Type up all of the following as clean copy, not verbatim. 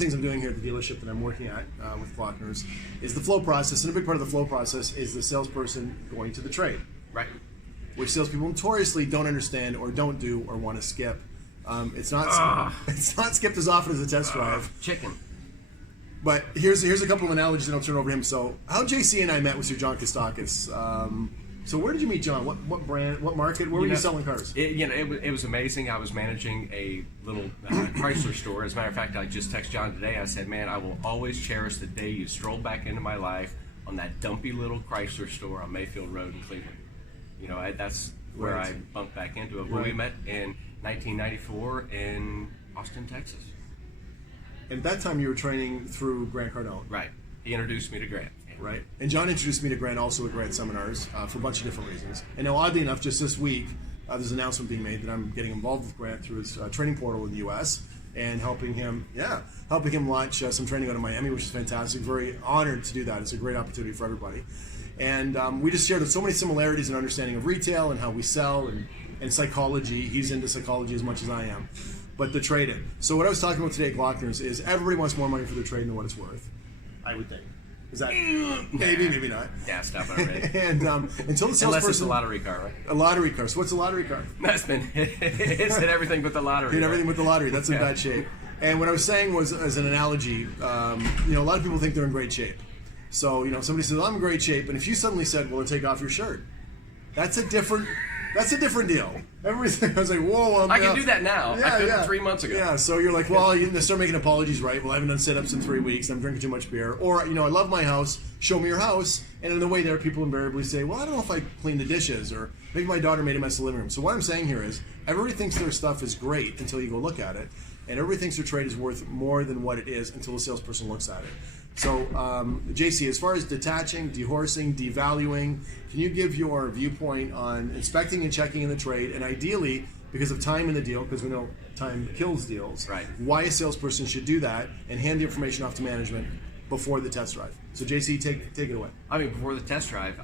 things I'm doing here at the dealership that I'm working at with Glockner's is the flow process, and a big part of the flow process is the salesperson going to the trade, Right. which salespeople notoriously don't understand or don't do or want to skip. It's not skipped as often as a test drive. Chicken. But here's a couple of analogies, and I'll turn it over to him. So how JC and I met was through John Kostakis. So where did you meet John? What brand? What market? Where were you selling cars? It was amazing. I was managing a little Chrysler store. As a matter of fact, I just texted John today. I said, man, I will always cherish the day you strolled back into my life on that dumpy little Chrysler store on Mayfield Road in Cleveland. That's where I bumped back into it. But we met in 1994 in Austin, Texas. And at that time, you were training through Grant Cardone. Right. He introduced me to Grant. Right. And John introduced me to Grant also at Grant seminars for a bunch of different reasons. And now, oddly enough, just this week, there's an announcement being made that I'm getting involved with Grant through his training portal in the U.S. and helping him launch some training out of Miami, which is fantastic. Very honored to do that. It's a great opportunity for everybody. And we just shared so many similarities in understanding of retail and how we sell and psychology. He's into psychology as much as I am. But the trade-in. So what I was talking about today at Glockner's is everybody wants more money for their trade than what it's worth, I would think. Is that maybe not? Yeah, stop it already. And until the salesperson, unless it's a lottery car, right? A lottery car. So what's a lottery car? It's hit everything but the lottery. Hit everything but the lottery. That's in bad shape. And what I was saying was, as an analogy, a lot of people think they're in great shape. So somebody says, I'm in great shape, and if you suddenly said, well, take off your shirt, that's a different deal. Everything. I was like, whoa. I can do that now. I couldn't 3 months ago. Yeah, so you're like, well, you start making apologies, right? Well, I haven't done sit-ups in 3 weeks. I'm drinking too much beer. Or, I love my house. Show me your house. And in the way there, people invariably say, well, I don't know if I cleaned the dishes. Or maybe my daughter made a mess in the living room. So what I'm saying here is, everybody thinks their stuff is great until you go look at it. And everybody thinks their trade is worth more than what it is until the salesperson looks at it. So, JC, as far as detaching, dehorsing, devaluing, can you give your viewpoint on inspecting and checking in the trade, and ideally, because of time in the deal, because we know time kills deals, right, why a salesperson should do that and hand the information off to management before the test drive? So, JC, take it away. Before the test drive,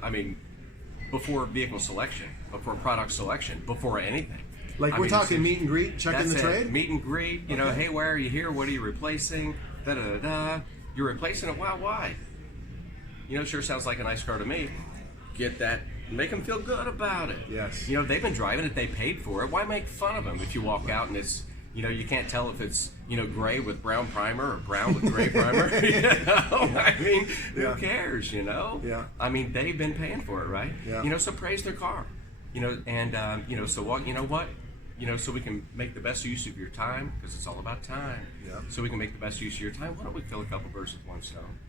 before vehicle selection, before product selection, before anything. Like we're talking meet and greet, checking the trade? Meet and greet, hey, why are you here? What are you replacing? Da-da-da-da. You're replacing it. Wow, why? It sure sounds like a nice car to me. Get that. Make them feel good about it. Yes. They've been driving it. They paid for it. Why make fun of them if you walk out and it's, you can't tell if it's, gray with brown primer or brown with gray primer. Who cares, Yeah. They've been paying for it, right? Yeah. So praise their car. So what, so we can make the best use of your time, because it's all about time. Yeah. So we can make the best use of your time. Why don't we kill a couple birds with one stone?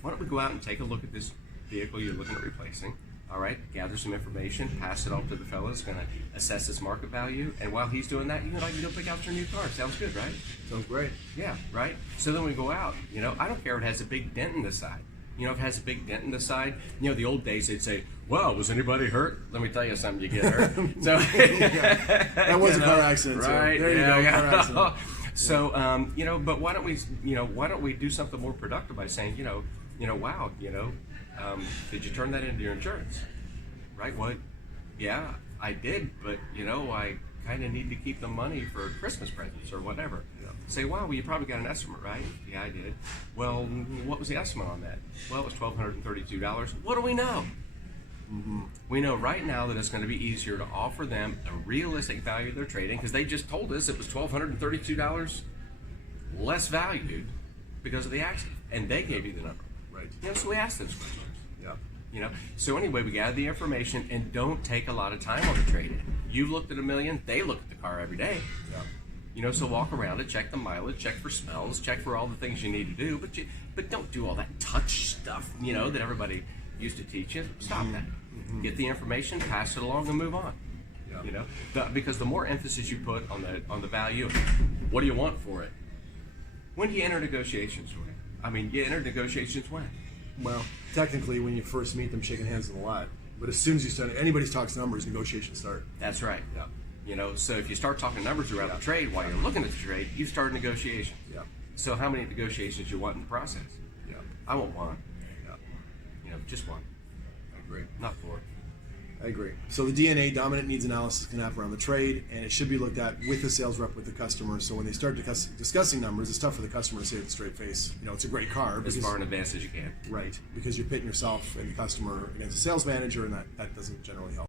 Why don't we go out and take a look at this vehicle you're looking at replacing? All right, gather some information, pass it off to the fellow that's going to assess its market value, and while he's doing that, you go pick out your new car. Sounds good, right? Sounds great. Yeah, right? So then we go out. I don't care if it has a big dent in the side. If it has a big dent in the side, the old days they'd say, well, was anybody hurt? Let me tell you something, you get hurt. So that was a car accident, right? Too. There you go, car accident. So, but why don't we do something more productive by saying, wow, did you turn that into your insurance? Right? Well, yeah, I did, but I kind of need to keep the money for Christmas presents or whatever. Yeah. Say, wow, well, you probably got an estimate, right? Yeah, I did. Well, what was the estimate on that? Well, it was $1,232. What do we know? Mm-hmm. We know right now that it's going to be easier to offer them a realistic value of their trading, because they just told us it was $1,232 less valued because of the accident, and they gave you the number. Right. So we asked those questions. Yeah. So anyway, we gather the information and don't take a lot of time on the trade-in. You looked at a million, they look at the car every day. Yeah. So walk around it, check the mileage, check for smells, check for all the things you need to do, but don't do all that touch stuff, that everybody used to teach you. Stop that. Mm-hmm. Get the information, pass it along, and move on. Yeah. Because the more emphasis you put on the value, what do you want for it? When do you enter negotiations with it? You enter negotiations when? Well, technically, when you first meet them, shaking hands in the lot. But as soon as you start, anybody talks numbers, negotiations start. That's right. Yeah. So if you start talking numbers throughout the trade while you're looking at the trade, you start negotiations. Yeah. So how many negotiations you want in the process? Yeah. I want one. Yeah. Just one. I agree. Not four. I agree. So the DNA, dominant needs analysis, can happen around the trade, and it should be looked at with the sales rep, with the customer. So when they start discussing numbers, it's tough for the customer to say with a straight face, it's a great car. As far in advance as you can. Right, because you're pitting yourself and the customer against a sales manager, and that doesn't generally help.